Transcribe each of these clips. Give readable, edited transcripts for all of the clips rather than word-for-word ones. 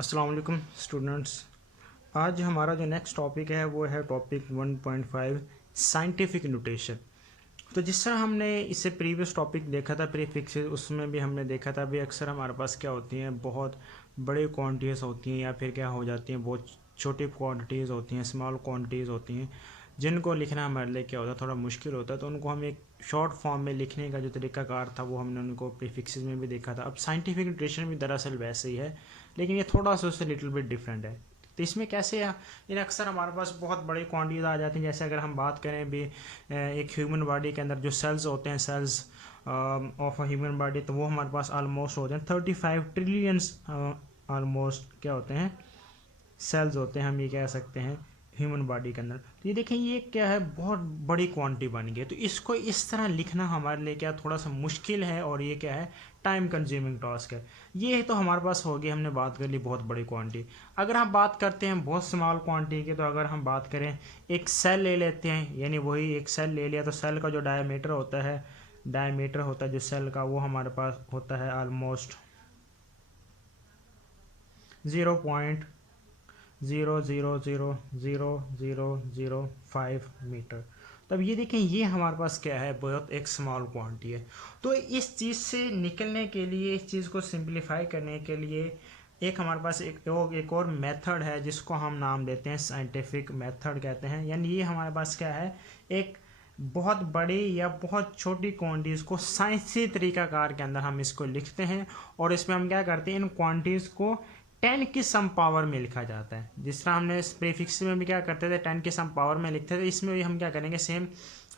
अस्सलाम वालेकुम स्टूडेंट्स। आज हमारा जो नेक्स्ट टॉपिक है वो है टॉपिक 1.5 साइंटिफिक नोटेशन। तो जिस तरह हमने इससे प्रीवियस टॉपिक देखा था प्रीफिक्सेस, उसमें भी हमने देखा था भी अक्सर हमारे पास क्या होती हैं, बहुत बड़े क्वांटिटीज़ होती हैं या फिर क्या हो जाती हैं, बहुत छोटी क्वांटिटीज़ होती हैं, स्मॉल क्वांटिटीज़ होती हैं, जिनको लिखना हमारे लिए क्या होता है, थोड़ा मुश्किल होता है। तो उनको हम एक शॉर्ट फॉर्म में लिखने का जो तरीकाकार था वो हमने उनको प्रीफिक्सेस में भी देखा था। अब साइंटिफिक नोटेशन भी दरअसल वैसे ही है, लेकिन ये थोड़ा सा उससे लिटिल बिट डिफरेंट है। तो इसमें कैसे है, इन अक्सर हमारे पास बहुत बड़ी क्वांटिटीज आ जाती हैं। जैसे अगर हम बात करें भी एक ह्यूमन बॉडी के अंदर जो सेल्स होते हैं, cells of a human body, तो वो हमारे पास ऑलमोस्ट होते हैं 35 ट्रिलियंस ऑलमोस्ट क्या होते हैं, सेल्स होते हैं, हम ये कह सकते हैं ह्यूमन बॉडी के अंदर। तो ये देखें, ये क्या है, बहुत बड़ी क्वांटिटी बन गई है। तो इसको इस तरह लिखना हमारे लिए क्या थोड़ा सा मुश्किल है, और ये क्या है, टाइम कंज्यूमिंग टास्क है। ये तो हमारे पास होगी, हमने बात कर ली बहुत बड़ी क्वांटिटी। अगर हम बात करते हैं बहुत स्मॉल क्वांटिटी की, तो अगर हम बात करें एक सेल ले लेते हैं, यानी वही एक सेल ले लिया, तो सेल का जो डायमीटर होता है, जो सेल का, वो हमारे पास होता है ऑलमोस्ट 0.00000005 मीटर। तब ये देखें, ये हमारे पास क्या है, बहुत एक स्मॉल क्वांटिटी है। तो इस चीज़ से निकलने के लिए, इस चीज़ को सिंप्लीफाई करने के लिए एक हमारे पास एक और मेथड है, जिसको हम नाम देते हैं साइंटिफिक मेथड कहते हैं। यानी ये हमारे पास क्या है, एक बहुत बड़ी या बहुत छोटी क्वांटिटीज़ को साइंसी तरीकाकार के अंदर हम इसको लिखते हैं, और इसमें हम क्या करते हैं, इन क्वांटिटीज़ को 10 की सम पावर में लिखा जाता है। जिस तरह हमने प्रीफिक्स में भी क्या करते थे, 10 की सम पावर में लिखते थे, इसमें भी हम क्या करेंगे, सेम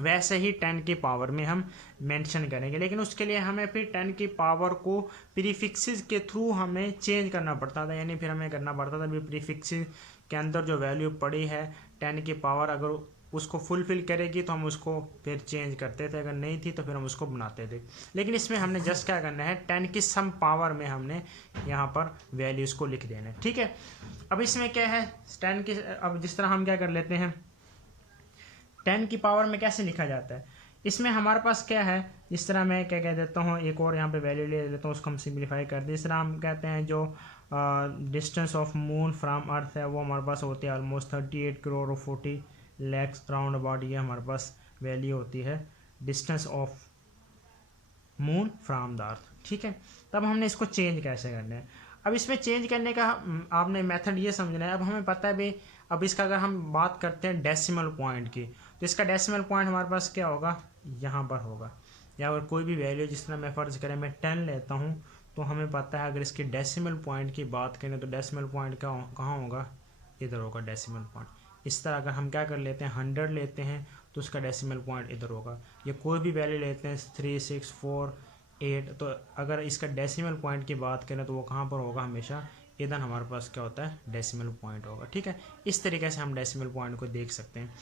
वैसे ही 10 की पावर में हम मेंशन करेंगे। लेकिन उसके लिए हमें फिर 10 की पावर को प्रीफिक्सेस के थ्रू हमें चेंज करना पड़ता था। यानी फिर हमें करना पड़ता था भी प्रीफिक्सेस के अंदर जो वैल्यू पड़ी है 10 की पावर, अगर उसको फुलफिल करेगी तो हम उसको फिर चेंज करते थे, अगर नहीं थी तो फिर हम उसको बनाते थे। लेकिन इसमें हमने जस्ट क्या करना है, 10 की सम पावर में हमने यहाँ पर वैल्यूज़ को लिख देना है, ठीक है। अब इसमें क्या है, 10 की, अब जिस तरह हम क्या कर लेते हैं, 10 की पावर में कैसे लिखा जाता है, इसमें हमारे पास क्या है, जिस तरह मैं क्या कह देता हूँ, एक और यहाँ पे वैल्यू ले लेता हूँ, उसको हम सिंप्लीफाई कर दें। इस तरह हम कहते हैं जो डिस्टेंस ऑफ मून फ्राम अर्थ है, वो हमारे पास होती है ऑलमोस्ट 38 करोड़ और 40 लैक्स राउंड अबाउट। ये हमारे पास वैल्यू होती है distance of moon from the earth, ठीक है। तब हमने इसको चेंज कैसे करना है, अब इसमें चेंज करने का आपने मेथड ये समझना है। अब हमें पता है भाई, अब इसका अगर हम बात करते हैं डेसिमल पॉइंट की, तो इसका डेसिमल पॉइंट हमारे पास क्या होगा, यहाँ पर होगा। या अगर कोई भी वैल्यू, जिस तरह मैं फ़र्ज़ करें मैं 10 लेता हूँ, तो हमें पता है अगर इसके डेसिमल पॉइंट की बात करें तो डेसिमल पॉइंट कहाँ होगा, इधर होगा डेसिमल पॉइंट। इस तरह अगर हम क्या कर लेते हैं, 100 लेते हैं तो उसका डेसिमल पॉइंट इधर होगा। या कोई भी वैल्यू लेते हैं 3, 6, 4, 8, तो अगर इसका डेसिमल पॉइंट की बात करें तो वो कहाँ पर होगा, हमेशा इधर हमारे पास क्या होता है, डेसिमल पॉइंट होगा, ठीक है। इस तरीके से हम डेसिमल पॉइंट को देख सकते हैं।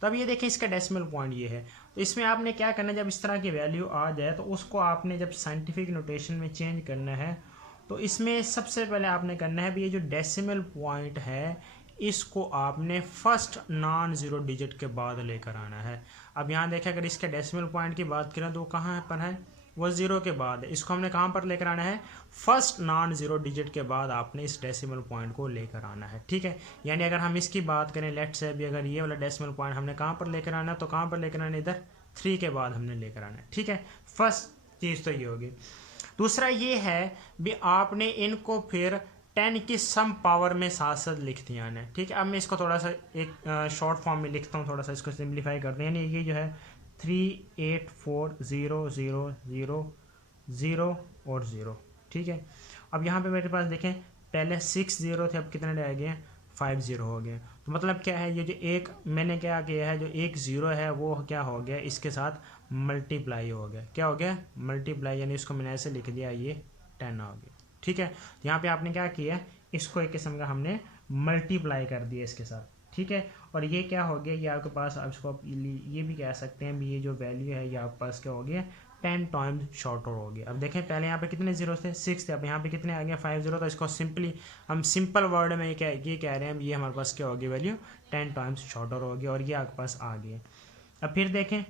तो अब ये देखें, इसका डेसिमल पॉइंट ये है। तो इसमें आपने क्या करना है, जब इस तरह की वैल्यू आ जाए तो उसको आपने जब साइंटिफिक नोटेशन में चेंज करना है, तो इसमें सबसे पहले आपने करना है भी, ये जो डेसिमल पॉइंट है इसको आपने फर्स्ट नॉन ज़ीरो डिजिट के बाद लेकर आना है। अब यहाँ देखें, अगर इसके डेसिमल पॉइंट की बात करें तो वो कहाँ पर है, वो ज़ीरो के बाद है। इसको हमने कहाँ पर लेकर आना है, फर्स्ट नॉन ज़ीरो डिजिट के बाद आपने इस डेसिमल पॉइंट को लेकर आना है, ठीक है। यानी अगर हम इसकी बात करें, लेट्स से भी अगर ये वाला डेसिमल पॉइंट हमने कहाँ पर लेकर आना है, तो कहाँ पर लेकर आना है, इधर 3 के बाद हमने लेकर आना है, ठीक है। फर्स्ट चीज़ तो ये होगी। दूसरा ये है भी, आपने इनको फिर 10 की सम पावर में साथ साथ लिख दिया है, ठीक है। अब मैं इसको थोड़ा सा एक शॉर्ट फॉर्म में लिखता हूँ, थोड़ा सा इसको सिंप्लीफाई करते हैं। यानी ये जो है 3840000 और 0, ठीक है। अब यहाँ पे मेरे पास देखें, पहले 6 0 थे, अब कितने रह गए, 5 0 हो गए। तो मतलब क्या है, ये जो एक मैंने क्या किया है, जो एक 0 है वो क्या हो गया, इसके साथ मल्टीप्लाई हो गया। क्या हो गया, मल्टीप्लाई, यानी इसको मैंने ऐसे लिख दिया, ये 10 हो गया, ठीक है। यहाँ पे आपने क्या किया, इसको एक किस्म का हमने मल्टीप्लाई कर दिया इसके साथ, ठीक है। और ये क्या हो गया, ये आपके पास, अब इसको आप ये भी कह सकते हैं भी, ये जो वैल्यू है ये आपके पास क्या हो गया, 10 टाइम्स शॉर्टर हो गया। अब देखें, पहले यहाँ पे कितने जीरो थे, 6 थे, अब यहाँ पे कितने आ गए, 5 0। तो इसको सिंपली हम सिंपल वर्ड में ये कह रहे हैं, ये हमारे पास क्या होगी वैल्यू, 10 टाइम्स शॉर्टर हो गया, और ये आपके पास आ गया। अब फिर देखें,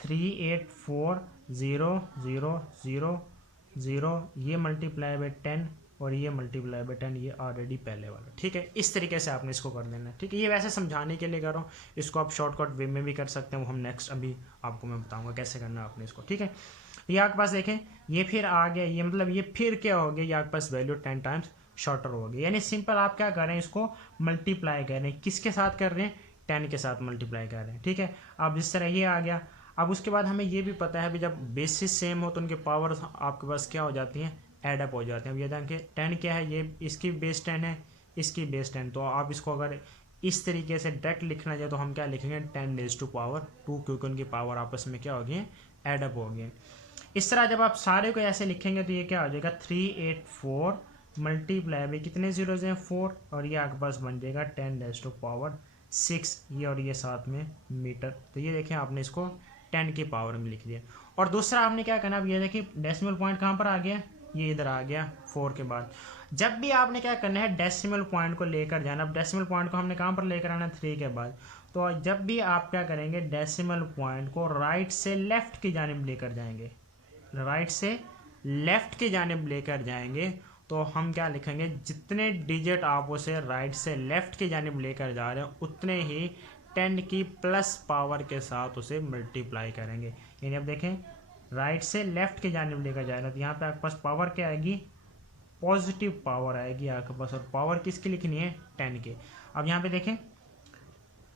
3840000 ये मल्टीप्लाई बाई 10 और ये मल्टीप्लाई बाई 10 ये ऑलरेडी पहले वाला। ठीक है, इस तरीके से आपने इसको कर देना है। ठीक है, ये वैसे समझाने के लिए कर रहा हूँ, इसको आप शॉर्टकट वे में भी कर सकते हैं, वो हम नेक्स्ट अभी आपको मैं बताऊँगा कैसे करना है आपने इसको। ठीक है, ये आपके पास देखें ये फिर आ गया, ये मतलब ये फिर क्या हो गया, ये आपके पास वैल्यू 10 टाइम्स शॉर्टर हो गई। यानी सिंपल आप क्या कर रहे हैं, इसको मल्टीप्लाई कर रहे हैं, किसके साथ कर रहे हैं, 10 के साथ मल्टीप्लाई कर रहे हैं। ठीक है, अब जिस तरह ये आ गया। अब उसके बाद हमें ये भी पता है भी जब बेसिस सेम हो तो उनके पावर आपके पास क्या हो जाती हैं, एडअप हो जाते हैं। अब ये देखिए 10 क्या है, ये इसकी बेस 10 है, इसकी बेस 10, तो आप इसको अगर इस तरीके से डायरेक्ट लिखना चाहे तो हम क्या लिखेंगे 10 रेज़ टू पावर 2, क्योंकि उनकी पावर आपस में क्या हो गई है, एडअप हो गई। इस तरह जब आप सारे को ऐसे लिखेंगे तो ये क्या हो जाएगा 384 मल्टीप्लाई बाई कितने जीरोज हैं 4, और ये आपके पास बन जाएगा 10 रेज़ टू पावर 6, ये और ये साथ में मीटर। तो ये देखें आपने इसको 10 की पावर में लिख दिया। और दूसरा आपने क्या करना, अब ये देखिए डेसिमल पॉइंट कहाँ पर आ गया, ये इधर आ गया 4 के बाद। जब भी आपने क्या करना है डेसिमल पॉइंट को लेकर जाना, अब डेसिमल पॉइंट को हमने कहाँ पर लेकर आना, 3 के बाद। तो जब भी आप क्या करेंगे डेसिमल पॉइंट को राइट से लेफ्ट की जानिब लेकर जाएंगे, राइट से लेफ्ट की जानिब लेकर जाएंगे तो हम क्या लिखेंगे, जितने डिजिट आप उसे राइट से लेफ्ट की जानिब लेकर जा रहे हैं उतने ही 10 की प्लस पावर के साथ उसे मल्टीप्लाई करेंगे। यानी अब देखें राइट से लेफ्ट की जानिब लेकर जा रहे हैं तो यहाँ पे आपके पास पावर क्या आएगी, पॉजिटिव पावर आएगी आपके पास, और पावर किसकी लिखनी है, 10 के। अब यहाँ पे देखें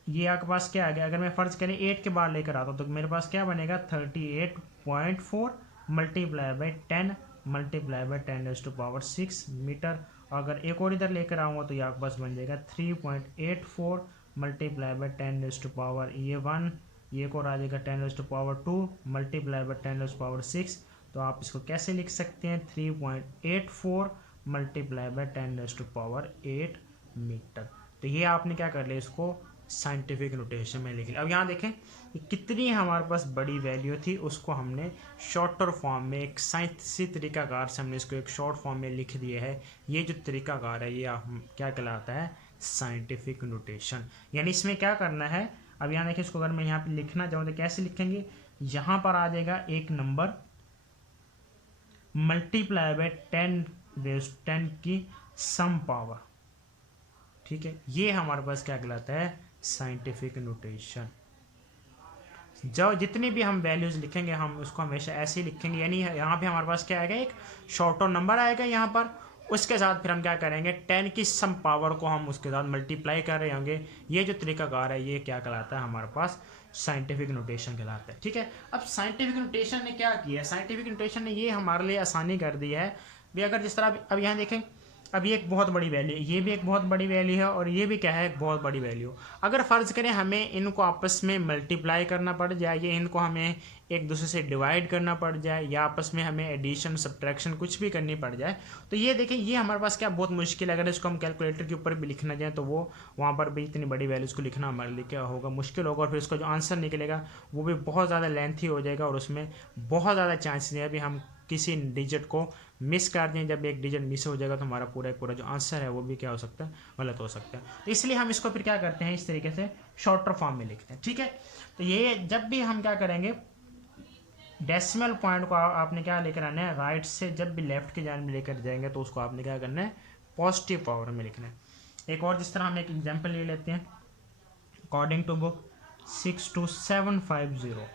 ये आपके पास क्या आ गया, अगर मैं फर्ज करें 8 के बाद लेकर आता हूँ तो मेरे पास क्या बनेगा 38.4 multiply by 10 multiply by 10 raise to power 6 metre. अगर एक और इधर लेकर आऊँगा तो ये आपके पास बन जाएगा 3.84 multiply by 10 raise to power ये 1, ये एक और आ जाएगा 10 raise to power 2 multiply by 10 raise to power 6। तो आप इसको कैसे लिख सकते हैं 3.84 multiply by 10 raise to power 8 metre. तो ये आपने क्या कर लिया, इसको साइंटिफिक नोटेशन में लिख लिया। अब यहाँ देखें कि कितनी हमारे पास बड़ी वैल्यू थी, उसको हमने शॉर्टर फॉर्म में एक साइंसी तरीकाकार से हमने इसको एक शॉर्ट फॉर्म में लिख दिया है। ये जो तरीकाकार है ये क्या कहलाता है, साइंटिफिक नोटेशन। यानी इसमें क्या करना है, अब यहाँ देखिए इसको अगर मैं यहाँ पे लिखना चाहूँ तो कैसे लिखेंगे, यहाँ पर आ जाएगा एक नंबर मल्टीप्लाई बाय 10 की सम पावर। ठीक है, ये हमारे पास क्या कहलाता है, साइंटिफिक नोटेशन। जो जितनी भी हम वैल्यूज लिखेंगे हम उसको हमेशा ऐसे ही लिखेंगे। यानी यहाँ पे हमारे पास क्या आएगा, एक शॉर्टर नंबर आएगा यहाँ पर, उसके साथ फिर हम क्या करेंगे 10 की सम पावर को हम उसके साथ मल्टीप्लाई कर रहे होंगे। ये जो तरीकाकार है ये क्या कहलाता है, हमारे पास साइंटिफिक नोटेशन कहलाता है। ठीक है, अब साइंटिफिक नोटेशन ने क्या किया, साइंटिफिक नोटेशन ने ये हमारे लिए आसानी कर दी है भी। अगर जिस तरह अब यहाँ देखें, अब ये एक बहुत बड़ी वैल्यू, ये भी एक बहुत बड़ी वैल्यू है और ये भी क्या है, एक बहुत बड़ी वैल्यू। अगर फ़र्ज़ करें हमें इनको आपस में मल्टीप्लाई करना पड़ जाए, या इनको हमें एक दूसरे से डिवाइड करना पड़ जाए, या आपस में हमें एडिशन सब्ट्रैक्शन कुछ भी करनी पड़ जाए, तो ये देखें ये हमारे पास क्या बहुत मुश्किल है। अगर इसको हम कैलकुलेटर के ऊपर भी लिखना जाए तो वो वहाँ पर भी इतनी बड़ी वैल्यूज़ को लिखना हमारे लिए क्या होगा, मुश्किल होगा। और फिर उसका जो आंसर निकलेगा वो भी बहुत ज़्यादा लेंथी हो जाएगा, और उसमें बहुत ज़्यादा चांसेस है भी हम किसी डिजिट को मिस कर दें। जब एक डिजिट मिस हो जाएगा तो हमारा पूरा जो आंसर है वो भी क्या हो सकता है, गलत हो सकता है। तो इसलिए हम इसको फिर क्या करते हैं, इस तरीके से शॉर्टर फॉर्म में लिखते हैं। ठीक है, तो ये जब भी हम क्या करेंगे डेसिमल पॉइंट को आपने क्या लेकर आना है, राइट से जब भी लेफ्ट की जानिब लेकर जाएंगे तो उसको आपने क्या करना है, पॉजिटिव पावर में लिखना है। एक और जिस तरह हम एक एग्जाम्पल ले लेते हैं, अकॉर्डिंग टू बुक 62750,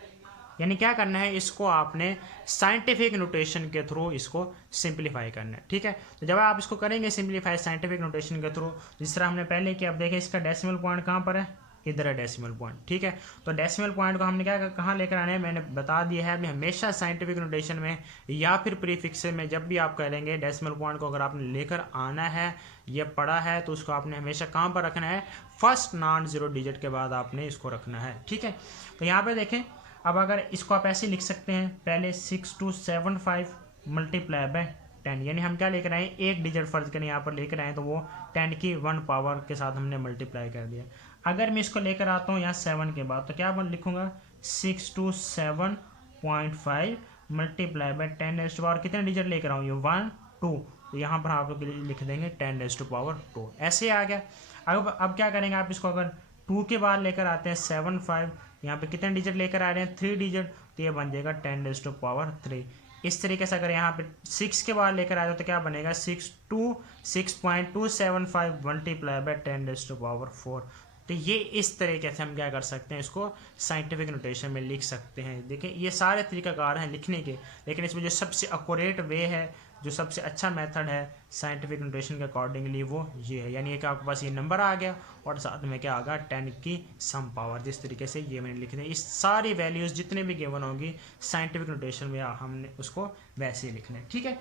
यानी क्या करना है, इसको आपने साइंटिफिक नोटेशन के थ्रू इसको सिंप्लीफाई करना है। ठीक है, तो जब आप इसको करेंगे सिंप्लीफाई साइंटिफिक नोटेशन के थ्रू, जिस तरह हमने पहले किया, अब देखें इसका डेसिमल पॉइंट कहाँ पर है, इधर है डेसिमल पॉइंट। ठीक है, तो डेसिमल पॉइंट को हमने क्या कहाँ लेकर आना है, मैंने बता दिया है। अभी हमेशा साइंटिफिक नोटेशन में या फिर प्रीफिक्स में जब भी आप करेंगे डेसिमल पॉइंट को अगर आपने लेकर आना है, ये पढ़ा है, तो उसको आपने हमेशा कहाँ पर रखना है, फर्स्ट नॉन जीरो डिजिट के बाद आपने इसको रखना है। ठीक है, तो यहाँ पे देखें, अब अगर इसको आप ऐसे लिख सकते हैं, पहले 6275 मल्टीप्लाई बाय 10, यानी हम क्या लेकर आए, एक डिजिट फर्ज करें यहाँ पर लेकर आए तो वो 10 की 1 पावर के साथ हमने मल्टीप्लाई कर दिया। अगर मैं इसको लेकर आता हूँ यहाँ 7 के बाद तो क्या लिखूंगा 627.5 multiply by 10 raise to power, कितने डिजिट लेकर आऊँ, ये 1 2, तो यहाँ पर आप लोग लिख देंगे 10 रेज़ टू पावर 2, ऐसे आ गया। अब क्या करेंगे, आप इसको अगर 2 के बाद लेकर आते हैं 7 5, यहाँ पे कितने डिजिट लेकर आ रहे हैं, 3 डिजिट, तो ये बन जाएगा 10 रेज़ टू पावर 3। इस तरीके से अगर यहाँ पे 6 के बाद लेकर आ जाओ तो क्या बनेगा 6.275 मल्टीप्लाई बाय 10⁻⁴। तो ये इस तरीके से हम क्या कर सकते हैं, इसको साइंटिफिक नोटेशन में लिख सकते हैं। देखिए ये सारे तरीकाकार हैं लिखने के, लेकिन इसमें जो सबसे एक्यूरेट वे है, जो सबसे अच्छा मेथड है साइंटिफिक नोटेशन के अकॉर्डिंगली, वो ये है। यानी कि आपके पास ये नंबर आ गया और साथ में क्या आ गया 10 की सम पावर, जिस तरीके से ये मैंने लिख दिया। इस सारी वैल्यूज़ जितने भी गिवन होंगी साइंटिफिक नोटेशन में हमने उसको वैसे ही लिखना है, ठीक है।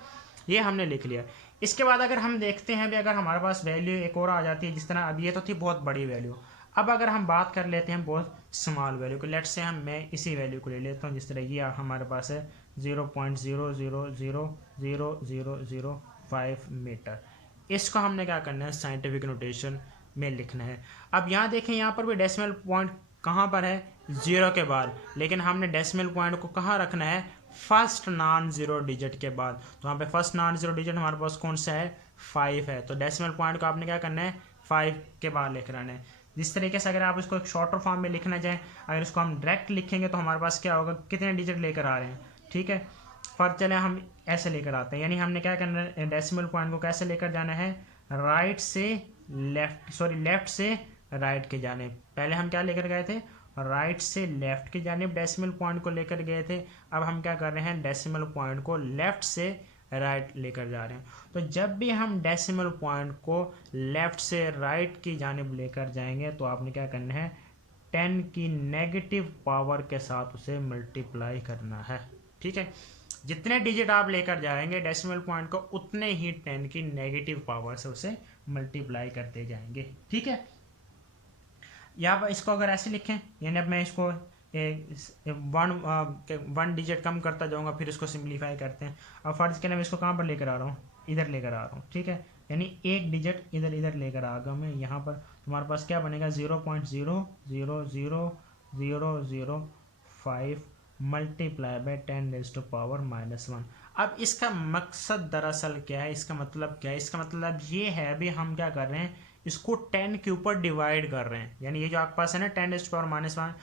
ये हमने लिख लिया। इसके बाद अगर हम देखते हैं भी, अगर हमारे पास वैल्यू एक और आ जाती है, जिस तरह अब ये तो थी बहुत बड़ी वैल्यू, अब अगर हम बात कर लेते हैं बहुत स्मॉल वैल्यू को, लेट से मैं इसी वैल्यू को ले लेता हूँ, जिस तरह ये हमारे पास है 0.000005 मीटर। इसको हमने क्या करना है, साइंटिफिक नोटेशन में लिखना है। अब यहाँ देखें, यहाँ पर भी डेसिमल पॉइंट कहाँ पर है, 0 के बाद, लेकिन हमने डेसिमल पॉइंट को कहाँ रखना है, फर्स्ट नॉन जीरो डिजिट के बाद। तो यहाँ पे फर्स्ट नॉन जीरो डिजिट हमारे पास कौन सा है, 5 है। तो डेसिमल पॉइंट को आपने क्या करना है, 5 के बाद लिख रहना है। जिस तरीके से अगर आप इसको एक शॉर्टर फॉर्म में लिखना चाहें, अगर इसको हम डायरेक्ट लिखेंगे तो हमारे पास क्या होगा, कितने डिजिट लेकर आ रहे हैं, ठीक है। फर्स्ट चले हम ऐसे लेकर आते हैं, यानी हमने क्या करना है, डेसिमल पॉइंट को कैसे लेकर जाना है, राइट से लेफ्ट, लेफ्ट से राइट के जाने। पहले हम क्या लेकर गए थे, राइट से लेफ्ट की जानिब डेसिमल पॉइंट को लेकर गए थे। अब हम क्या कर रहे हैं, डेसिमल पॉइंट को लेफ्ट से राइट लेकर जा रहे हैं। तो जब भी हम डेसिमल पॉइंट को लेफ्ट से राइट की जानिब लेकर जाएंगे तो आपने क्या करना है, 10 की नेगेटिव पावर के साथ उसे मल्टीप्लाई करना है, ठीक है। जितने डिजिट आप लेकर जाएंगे डेसिमल पॉइंट को, उतने ही 10 की नेगेटिव पावर से उसे मल्टीप्लाई करते जाएंगे, ठीक है। या इसको अगर ऐसे लिखें, यानी अब मैं इसको वन डिजिट कम करता जाऊंगा, फिर इसको सिंप्लीफाई करते हैं। अब फर्ज के लिए मैं इसको कहाँ पर लेकर आ रहा हूँ, इधर लेकर आ रहा हूँ, ठीक है। यानी एक डिजिट इधर इधर लेकर आ गया मैं यहाँ पर, तुम्हारे पास क्या बनेगा 0.0000005 मल्टीप्लाई बाय 10⁻⁻1। अब इसका मकसद दरअसल क्या है, इसका मतलब क्या है, इसका मतलब ये है अभी हम क्या कर रहे हैं, इसको 10 के ऊपर डिवाइड कर रहे हैं। यानी ये जो आपके पास है ना 10⁻⁻1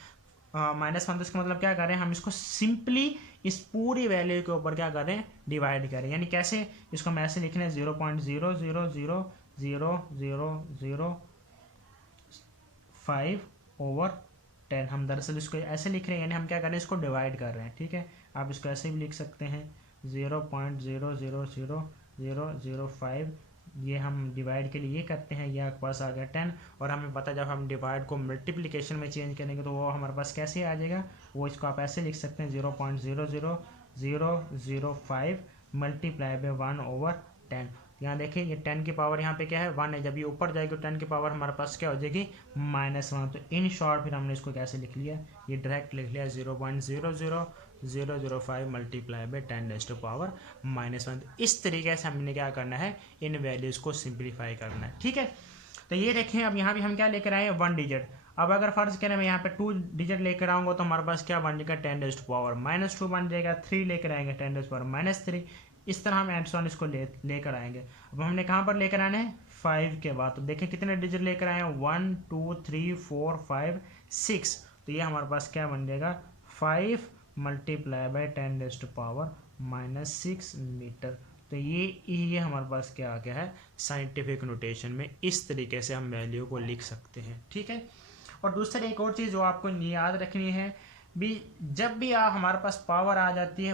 तो इसका मतलब क्या कर रहे हैं, हम इसको सिंपली इस पूरी वैल्यू के ऊपर क्या कर रहे हैं, डिवाइड कर रहे हैं। यानी कैसे, इसको हम ऐसे लिख रहे हैं 0.0000005/10। हम दरअसल इसको ऐसे लिख रहे हैं, यानी हम क्या कर रहे हैं, इसको डिवाइड कर रहे हैं, ठीक है। आप इसको ऐसे भी लिख सकते हैं 0.0000005, ये हम डिवाइड के लिए ये करते हैं, ये आपके पास आ गया 10। और हमें पता जब हम डिवाइड को मल्टीप्लिकेशन में चेंज करेंगे तो वो हमारे पास कैसे आ जाएगा, वो इसको आप ऐसे लिख सकते हैं 0.00005 मल्टीप्लाई बाय 1/10। यहाँ देखिए ये 10 की पावर यहाँ पे क्या है, 1 है। जब ये ऊपर जाएगी तो 10 की पावर हमारे पास क्या हो जाएगी, -1। तो इन शॉर्ट फिर हमने इसको कैसे लिख लिया, ये डायरेक्ट लिख लिया 0.00005 मल्टीप्लाई बाय 10⁻⁻1। इस तरीके से हमने क्या करना है, इन वैल्यूज़ को सिंप्लीफाई करना है, ठीक है। तो ये देखें, अब यहाँ भी हम क्या लेकर आए हैं, 1 डिजिट। अब अगर फर्ज करें मैं यहाँ पे 2 डिजिट लेकर आऊँगा तो हमारे पास क्या बन जाएगा, 10⁻⁻2 बन जाएगा। 3 लेकर आएंगे 10⁻⁻3। इस तरह हम एंड सो ऑन इसको लेकर आएंगे। अब हमने कहाँ पर लेकर आना है, 5 के बाद। तो देखें कितने डिजिट लेकर आए हैं, 1 2 3 4 5 6। तो ये हमारे पास क्या बन जाएगा, 5 मल्टीप्लाई बाय 10⁻⁻6 मीटर। तो ये हमारे पास क्या आ गया है, साइंटिफिक नोटेशन में इस तरीके से हम वैल्यू को लिख सकते हैं, ठीक है। और दूसरी एक और चीज़ जो आपको याद रखनी है भी, जब भी हमारे पास पावर आ जाती है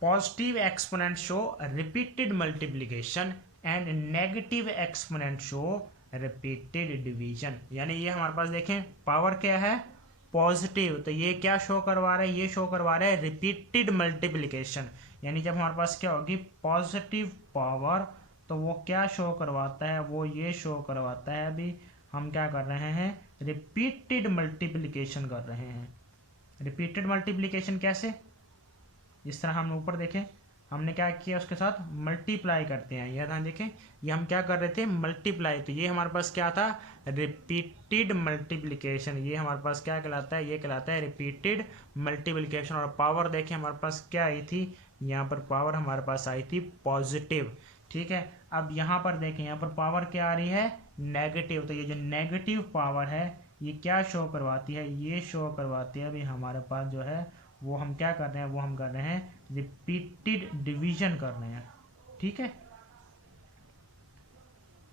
positive exponent show repeated multiplication and negative exponent show repeated division. यानी ये हमारे पास देखें पावर क्या है, पॉजिटिव, तो ये क्या शो करवा रहा है, ये शो करवा रहा है रिपीटेड मल्टीप्लिकेशन। यानी जब हमारे पास क्या होगी पॉजिटिव पावर, तो वो क्या शो करवाता है, वो ये शो करवाता है अभी हम क्या कर रहे हैं, रिपीटेड मल्टीप्लिकेशन कर रहे हैं। रिपीटेड मल्टीप्लिकेशन कैसे, जिस तरह हमने ऊपर देखे, हमने क्या किया, उसके साथ मल्टीप्लाई करते हैं। यह ध्यान देखें, ये हम क्या कर रहे थे, मल्टीप्लाई। तो ये हमारे पास क्या था, रिपीटेड मल्टीप्लिकेशन। ये हमारे पास क्या कहलाता है, ये कहलाता है रिपीटेड मल्टीप्लिकेशन। और पावर देखें हमारे पास क्या आई थी, यहाँ पर पावर हमारे पास आई थी पॉजिटिव, ठीक है। अब यहाँ पर देखें, यहाँ पर पावर क्या आ रही है, नेगेटिव। तो ये जो नेगेटिव पावर है ये क्या शो करवाती है, ये शो करवाती है अभी हमारे पास जो है वो हम क्या कर रहे हैं, वो हम कर रहे हैं रिपीटेड डिवीजन करने हैं, ठीक है।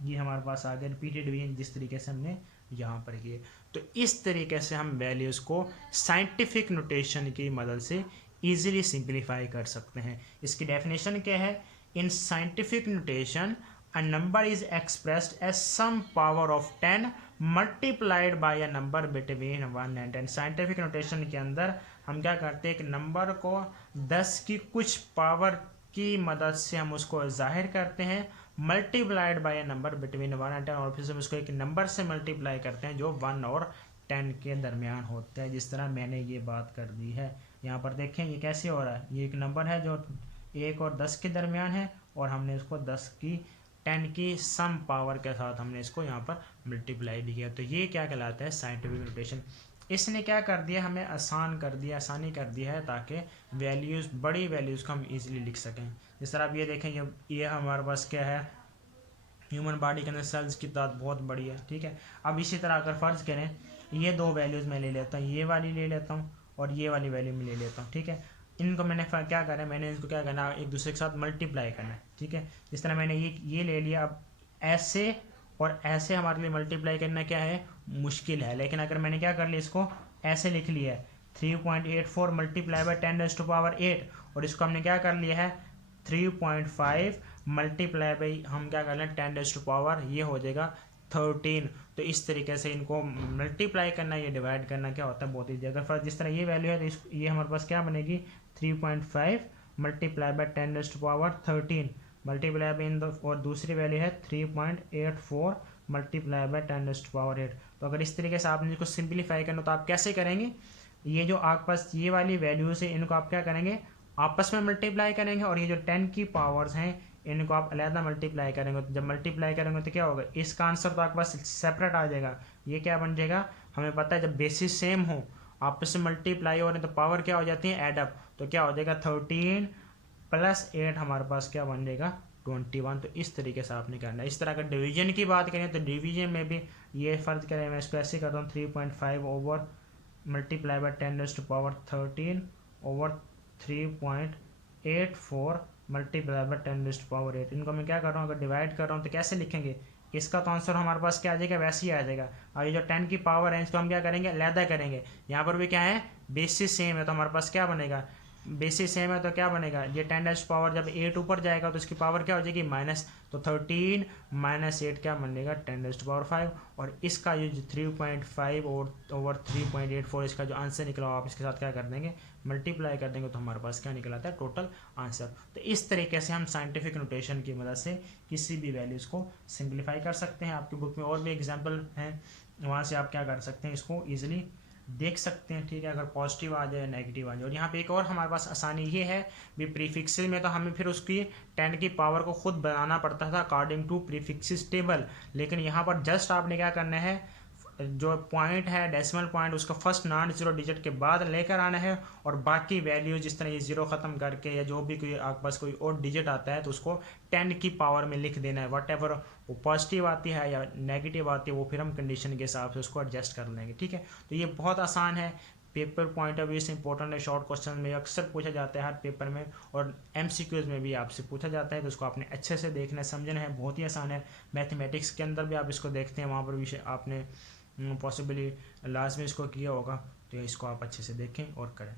ये हमारे पास आ गया रिपीटेड डिवीजन, जिस तरीके से हमने यहाँ पर किए। तो इस तरीके से हम वैल्यूज़ को साइंटिफिक नोटेशन की मदद से इजीली सिंप्लीफाई कर सकते हैं। इसकी डेफिनेशन क्या है? In scientific notation a number is expressed as some power of 10 multiplied by a number between 1 and 10। Scientific notation के अंदर हम क्या करते हैं, एक नंबर को 10 की कुछ पावर की मदद से हम उसको जाहिर करते हैं, multiplied by A number between 1 and 10, और फिर हम उसको एक नंबर से मल्टीप्लाई करते हैं जो 1 और 10 के दरमियान होता है। जिस तरह मैंने ये बात कर दी है, यहाँ पर देखें ये कैसे हो रहा है। ये एक नंबर है जो 1 और 10 के दरमियान है, और हमने उसको 10 की सम पावर के साथ हमने इसको यहाँ पर मल्टीप्लाई भी किया। तो ये क्या कहलाता है? Scientific notation. इसने क्या कर दिया, हमें आसानी कर दिया है ताकि वैल्यूज़, बड़ी वैल्यूज़ को हम इजीली लिख सकें। जिस तरह आप ये देखें, ये हमारे पास क्या है, ह्यूमन बॉडी के अंदर सेल्स की तादाद बहुत बड़ी है, ठीक है। अब इसी तरह अगर फ़र्ज़ करें ये दो वैल्यूज़ मैं ले लेता हूँ, ये वाली ले लेता हूँ और ये वाली वैल्यू में ले लेता हूँ, ठीक है। इनको मैंने क्या करा है, मैंने इनको क्या करना है, एक दूसरे के साथ मल्टीप्लाई करना है, ठीक है। जिस तरह मैंने ये ले लिया। अब ऐसे और ऐसे हमारे लिए मल्टीप्लाई करना क्या है, मुश्किल है। लेकिन अगर मैंने क्या कर लिया, इसको ऐसे लिख लिया है 3.84 मल्टीप्लाई बाई 10⁸8, और इसको हमने क्या कर लिया है 3.5 मल्टीप्लाई बाई, हम क्या कर लें 10⁻, ये हो जाएगा 13। तो इस तरीके से इनको मल्टीप्लाई करना, ये डिवाइड करना क्या होता है, बहुत ईजी। अगर फर्स्ट जिस तरह ये वैल्यू है तो ये हमारे पास क्या बनेगी 3.5 मल्टीप्लाई बाई 10⁻13 मल्टीप्लाई बाई, और दूसरी वैल्यू है 3.84 मल्टीप्लाई बाई 10⁸8। तो अगर इस तरीके से आपने इसको सिंप्लीफाई करना तो आप कैसे करेंगे, ये जो आपके पास ये वाली वैल्यूज़ है इनको आप क्या करेंगे, आपस में मल्टीप्लाई करेंगे, और ये जो 10 की पावर्स हैं इनको आप अलहदा मल्टीप्लाई करेंगे। तो जब मल्टीप्लाई करेंगे तो क्या होगा, इसका आंसर तो आपके पास सेपरेट आ जाएगा। ये क्या बन जाएगा, हमें पता है जब बेसिस सेम हो, आपस में मल्टीप्लाई हो रहे तो पावर क्या हो जाती है, एडअप। तो क्या हो जाएगा 13 + 8 हमारे पास क्या बन जाएगा 21। तो इस तरीके से आपने करना है। इस तरह का डिवीजन की बात करें तो डिवीजन में भी ये फ़र्ज करें, मैं इसको ऐसे करता हूँ 3.5 over multiply by 10⁻13 over 3.84 multiply by 10⁻8। इनको मैं क्या कर रहा हूँ, अगर डिवाइड कर रहा हूँ तो कैसे लिखेंगे, इसका तो आंसर हमारे पास क्या आ जाएगा, वैसे ही आ जाएगा। और ये जो 10 की पावर है इसको हम क्या करेंगे, अलहदा करेंगे। यहाँ पर भी क्या है, बेसिस सेम है तो हमारे पास क्या बनेगा, बेसिस सेम है तो क्या बनेगा, ये 10⁻, जब 8 ऊपर जाएगा तो इसकी पावर क्या हो जाएगी माइनस, तो 13 - 8 क्या बनेगा 10⁻5। और इसका ये जो 3.5 और ओवर 3.84 इसका जो आंसर निकला आप इसके साथ क्या कर देंगे, मल्टीप्लाई कर देंगे, तो हमारे पास क्या निकल आता है टोटल आंसर। तो इस तरीके से हम साइंटिफिक नोटेशन की मदद से किसी भी वैल्यूज़ को सिंप्लीफाई कर सकते हैं। आपकी बुक में और भी एग्जाम्पल हैं, वहाँ से आप क्या कर सकते हैं, इसको ईजिली देख सकते हैं, ठीक है। अगर पॉजिटिव आ जाए नेगेटिव आ जाए। और यहाँ पे एक और हमारे पास आसानी ये है भी, प्रीफिक्सेस में तो हमें फिर उसकी 10 की पावर को खुद बनाना पड़ता था अकॉर्डिंग टू प्रीफिक्सेस टेबल। लेकिन यहाँ पर जस्ट आपने क्या करना है, जो पॉइंट है डेसिमल पॉइंट उसका फर्स्ट नॉन जीरो डिजिट के बाद लेकर आना है, और बाकी वैल्यू जिस तरह ये जीरो ख़त्म करके या जो भी कोई आपके पास कोई और डिजिट आता है तो उसको 10 की पावर में लिख देना है। वट एवर वो पॉजिटिव आती है या नेगेटिव आती है वो फिर हम कंडीशन के हिसाब से उसको एडजस्ट कर लेंगे, ठीक है। तो ये बहुत आसान है, पेपर पॉइंट ऑफ व्यू से इंपॉर्टेंट है। शॉर्ट क्वेश्चन में अक्सर पूछा जाता है हर पेपर में, और MCQs में भी आपसे पूछा जाता है, तो उसको आपने अच्छे से देखना समझना है। बहुत ही आसान है। मैथमेटिक्स के अंदर भी आप इसको देखते हैं, वहाँ पर भी आपने पॉसिबली लास्ट में इसको किया होगा, तो इसको आप अच्छे से देखें और करें।